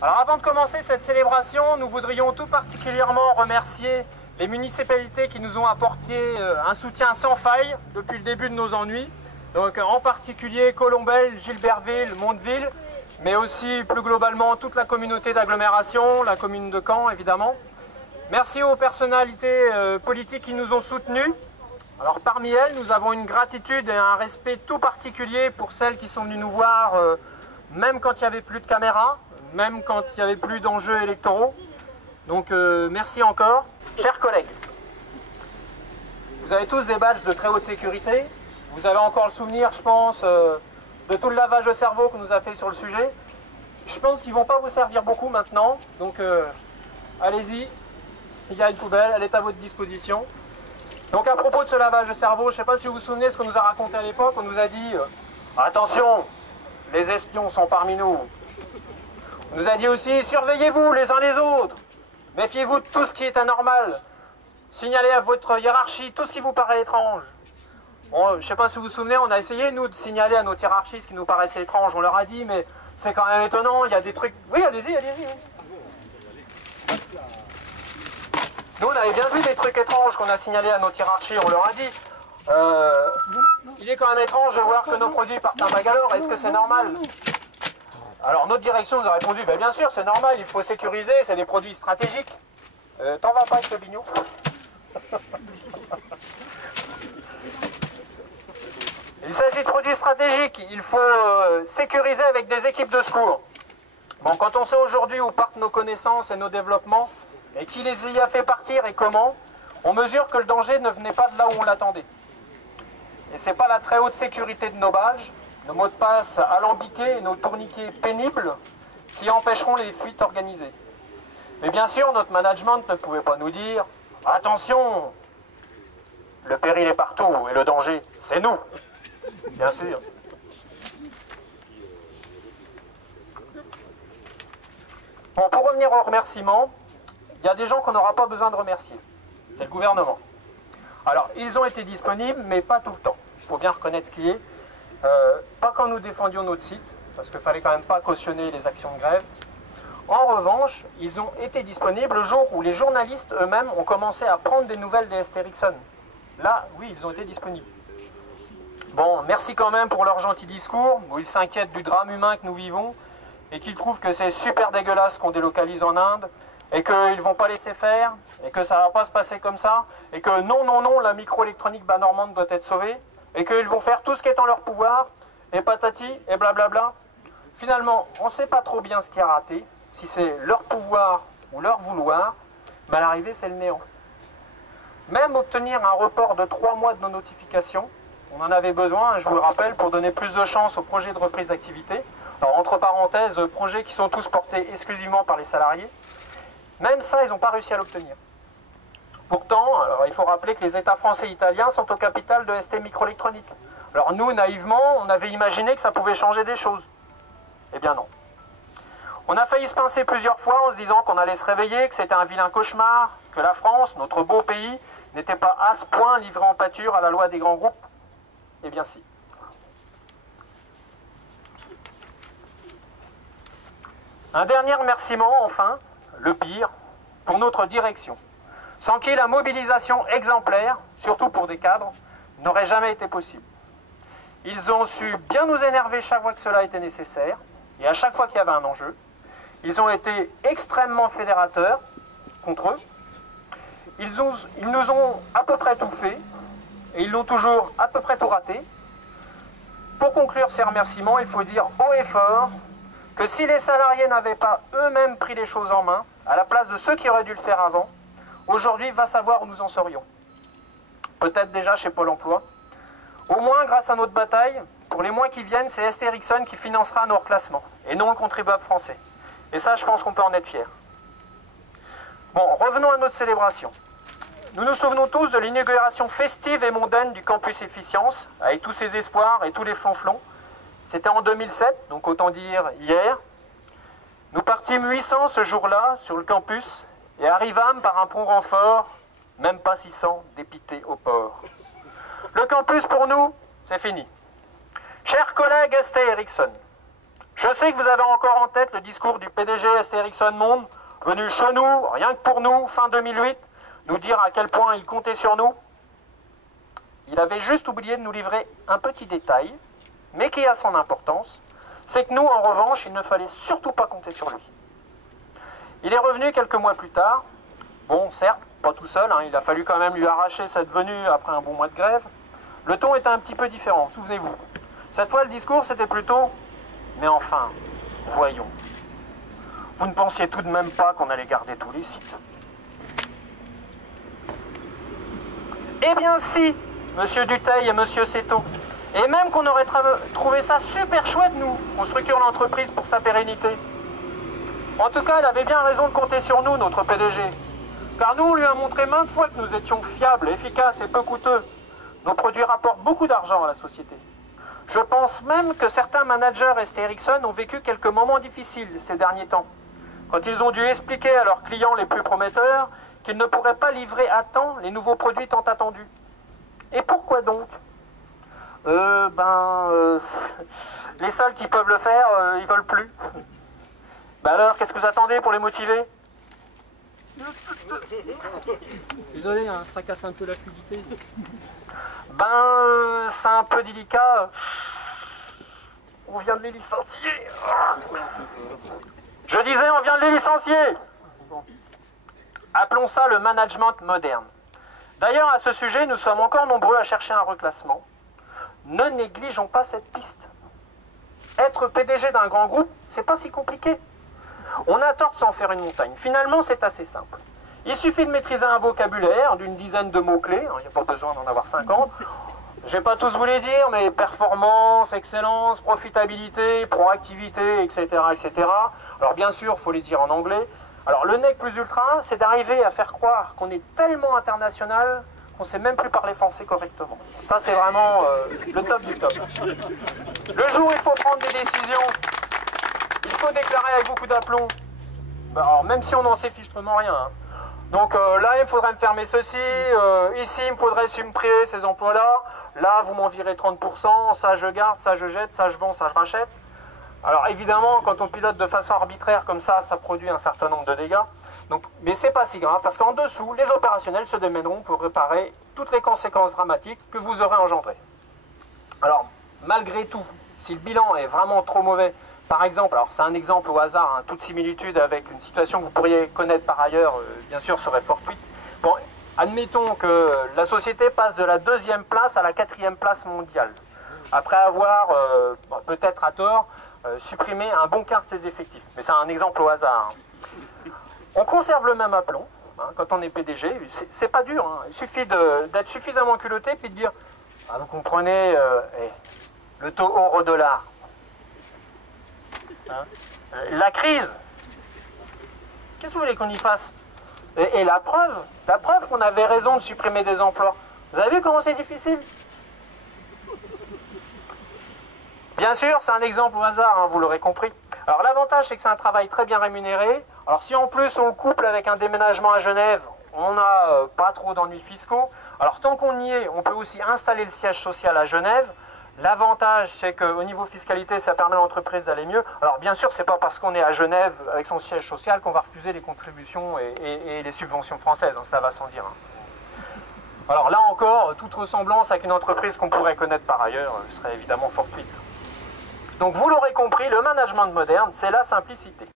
Alors avant de commencer cette célébration, nous voudrions tout particulièrement remercier les municipalités qui nous ont apporté un soutien sans faille depuis le début de nos ennuis. Donc en particulier Colombelles, Gilbertville, Mondeville, mais aussi plus globalement toute la communauté d'agglomération, la commune de Caen évidemment. Merci aux personnalités politiques qui nous ont soutenus. Alors parmi elles, nous avons une gratitude et un respect tout particulier pour celles qui sont venues nous voir, même quand il n'y avait plus de caméras, même quand il n'y avait plus d'enjeux électoraux. Donc merci encore. Chers collègues, vous avez tous des badges de très haute sécurité. Vous avez encore le souvenir, je pense, de tout le lavage de cerveau qu'on nous a fait sur le sujet. Je pense qu'ils ne vont pas vous servir beaucoup maintenant. Donc allez-y, il y a une poubelle, elle est à votre disposition. Donc à propos de ce lavage de cerveau, je ne sais pas si vous vous souvenez de ce qu'on nous a raconté à l'époque. On nous a dit attention, les espions sont parmi nous. On nous a dit aussi surveillez-vous les uns les autres. Méfiez-vous de tout ce qui est anormal. Signalez à votre hiérarchie tout ce qui vous paraît étrange. Bon, je ne sais pas si vous vous souvenez, on a essayé nous de signaler à notre hiérarchie ce qui nous paraissait étrange. On leur a dit mais c'est quand même étonnant, il y a des trucs... Oui, allez-y, allez-y. Nous, on avait bien vu des trucs étranges qu'on a signalés à notre hiérarchie. On leur a dit il est quand même étrange de voir que nos produits partent à Bangalore. Est-ce que c'est normal? Alors, notre direction nous a répondu bien sûr, c'est normal, il faut sécuriser, c'est des produits stratégiques. T'en vas pas avec le bignou. Il s'agit de produits stratégiques. Il faut sécuriser avec des équipes de secours. Bon, quand on sait aujourd'hui où partent nos connaissances et nos développements, et qui les y a fait partir et comment, on mesure que le danger ne venait pas de là où on l'attendait. Et c'est pas la très haute sécurité de nos badges, nos mots de passe alambiqués et nos tourniquets pénibles qui empêcheront les fuites organisées. Mais bien sûr, notre management ne pouvait pas nous dire « Attention, le péril est partout et le danger, c'est nous !» Bien sûr. Bon, pour revenir aux remerciements, il y a des gens qu'on n'aura pas besoin de remercier. C'est le gouvernement. Alors, ils ont été disponibles, mais pas tout le temps. Il faut bien reconnaître ce qui est. Pas quand nous défendions notre site, parce qu'il ne fallait quand même pas cautionner les actions de grève. En revanche, ils ont été disponibles le jour où les journalistes eux-mêmes ont commencé à prendre des nouvelles des ST Ericsson. Là, oui, ils ont été disponibles. Bon, merci quand même pour leur gentil discours, où ils s'inquiètent du drame humain que nous vivons, et qu'ils trouvent que c'est super dégueulasse qu'on délocalise en Inde, et qu'ils ne vont pas laisser faire, et que ça ne va pas se passer comme ça, et que non, non, non, la microélectronique bas-normande doit être sauvée, et qu'ils vont faire tout ce qui est en leur pouvoir, et patati, et blablabla. Finalement, on ne sait pas trop bien ce qui a raté, si c'est leur pouvoir ou leur vouloir, mais à l'arrivée, c'est le néant. Même obtenir un report de 3 mois de nos notifications, on en avait besoin, je vous le rappelle, pour donner plus de chance aux projets de reprise d'activité. Alors, entre parenthèses, projets qui sont tous portés exclusivement par les salariés. Même ça, ils n'ont pas réussi à l'obtenir. Pourtant, alors, il faut rappeler que les États français et italiens sont au capital de ST Microélectronique. Alors nous, naïvement, on avait imaginé que ça pouvait changer des choses. Eh bien non. On a failli se pincer plusieurs fois en se disant qu'on allait se réveiller, que c'était un vilain cauchemar, que la France, notre beau pays, n'était pas à ce point livré en pâture à la loi des grands groupes. Eh bien si. Un dernier remerciement, enfin, le pire, pour notre direction, sans qui la mobilisation exemplaire, surtout pour des cadres, n'aurait jamais été possible. Ils ont su bien nous énerver chaque fois que cela était nécessaire, et à chaque fois qu'il y avait un enjeu. Ils ont été extrêmement fédérateurs contre eux. Ils nous ont à peu près tout fait, et ils l'ont toujours à peu près tout raté. Pour conclure ces remerciements, il faut dire haut et fort que si les salariés n'avaient pas eux-mêmes pris les choses en main, à la place de ceux qui auraient dû le faire avant, aujourd'hui, va savoir où nous en serions. Peut-être déjà chez Pôle emploi. Au moins, grâce à notre bataille, pour les mois qui viennent, c'est ST Ericsson qui financera nos reclassements, et non le contribuable français. Et ça, je pense qu'on peut en être fiers. Bon, revenons à notre célébration. Nous nous souvenons tous de l'inauguration festive et mondaine du campus Efficience, avec tous ses espoirs et tous les flonflons. C'était en 2007, donc autant dire hier. Nous partîmes 800 ce jour-là sur le campus et arrivâmes par un prompt renfort, même pas 600 dépités au port. Le campus pour nous, c'est fini. Chers collègues ST Ericsson, Je sais que vous avez encore en tête le discours du PDG ST Ericsson Monde, venu chez nous, rien que pour nous, fin 2008, nous dire à quel point il comptait sur nous. Il avait juste oublié de nous livrer un petit détail, mais qui a son importance, c'est que nous, en revanche, il ne fallait surtout pas compter sur lui. Il est revenu quelques mois plus tard. Bon, certes, pas tout seul, hein, il a fallu quand même lui arracher cette venue après un bon mois de grève. Le ton était un petit peu différent, souvenez-vous. Cette fois, le discours, c'était plutôt « Mais enfin, voyons, vous ne pensiez tout de même pas qu'on allait garder tous les sites ?» Eh bien si, monsieur Dutheil et monsieur Céteau. Et même qu'on aurait trouvé ça super chouette, nous. On structure l'entreprise pour sa pérennité. En tout cas, il avait bien raison de compter sur nous, notre PDG. Car nous, on lui a montré maintes fois que nous étions fiables, efficaces et peu coûteux. Nos produits rapportent beaucoup d'argent à la société. Je pense même que certains managers ST Ericsson ont vécu quelques moments difficiles ces derniers temps. Quand ils ont dû expliquer à leurs clients les plus prometteurs qu'ils ne pourraient pas livrer à temps les nouveaux produits tant attendus. Et pourquoi donc ? Les seuls qui peuvent le faire, ils veulent plus. Ben alors, qu'est-ce que vous attendez pour les motiver ? Désolé, hein, ça casse un peu la fluidité. C'est un peu délicat. On vient de les licencier. Je disais, on vient de les licencier. Appelons ça le management moderne. D'ailleurs, à ce sujet, nous sommes encore nombreux à chercher un reclassement. Ne négligeons pas cette piste. Être PDG d'un grand groupe, c'est pas si compliqué. On a tort de s'en faire une montagne. Finalement, c'est assez simple. Il suffit de maîtriser un vocabulaire d'une dizaine de mots-clés. Il n'y a pas besoin d'en avoir 50. Je ne vais pas tous vous les dire, mais performance, excellence, profitabilité, proactivité, etc., etc. Alors bien sûr, il faut les dire en anglais. Alors le nec plus ultra, c'est d'arriver à faire croire qu'on est tellement international qu'on ne sait même plus parler français correctement. Ça, c'est vraiment le top du top. Le jour où il faut prendre des décisions, il faut déclarer avec beaucoup d'aplomb. Alors même si on n'en sait fichtrement rien. Hein. Donc là, il faudrait me fermer ceci. Ici, il me faudrait supprimer ces emplois-là. Là, vous m'en virez 30%. Ça, je garde, ça, je jette, ça, je vends, ça, je rachète. Alors évidemment, quand on pilote de façon arbitraire comme ça produit un certain nombre de dégâts. Donc, mais c'est pas si grave, parce qu'en dessous, les opérationnels se démèneront pour réparer toutes les conséquences dramatiques que vous aurez engendrées. Alors, malgré tout, si le bilan est vraiment trop mauvais, par exemple, alors c'est un exemple au hasard, hein, toute similitude avec une situation que vous pourriez connaître par ailleurs, bien sûr, serait fortuite. Bon, admettons que la société passe de la 2e place à la 4e place mondiale, après avoir, peut-être à tort, supprimé un bon quart de ses effectifs. Mais c'est un exemple au hasard. Hein. On conserve le même aplomb, hein, quand on est PDG, c'est pas dur, hein. Il suffit d'être suffisamment culotté puis de dire, vous comprenez, le taux euro-dollar, hein, la crise, qu'est-ce que vous voulez qu'on y fasse ? Et la preuve qu'on avait raison de supprimer des emplois. Vous avez vu comment c'est difficile ? Bien sûr, c'est un exemple au hasard, hein, vous l'aurez compris. Alors l'avantage, c'est que c'est un travail très bien rémunéré. Alors si en plus on le couple avec un déménagement à Genève, on n'a pas trop d'ennuis fiscaux. Alors tant qu'on y est, on peut aussi installer le siège social à Genève. L'avantage, c'est qu'au niveau fiscalité, ça permet à l'entreprise d'aller mieux. Alors bien sûr, c'est pas parce qu'on est à Genève avec son siège social qu'on va refuser les contributions et les subventions françaises, hein, ça va sans dire. Hein. Alors là encore, toute ressemblance avec une entreprise qu'on pourrait connaître par ailleurs serait évidemment fortuite. Donc vous l'aurez compris, le management moderne, c'est la simplicité.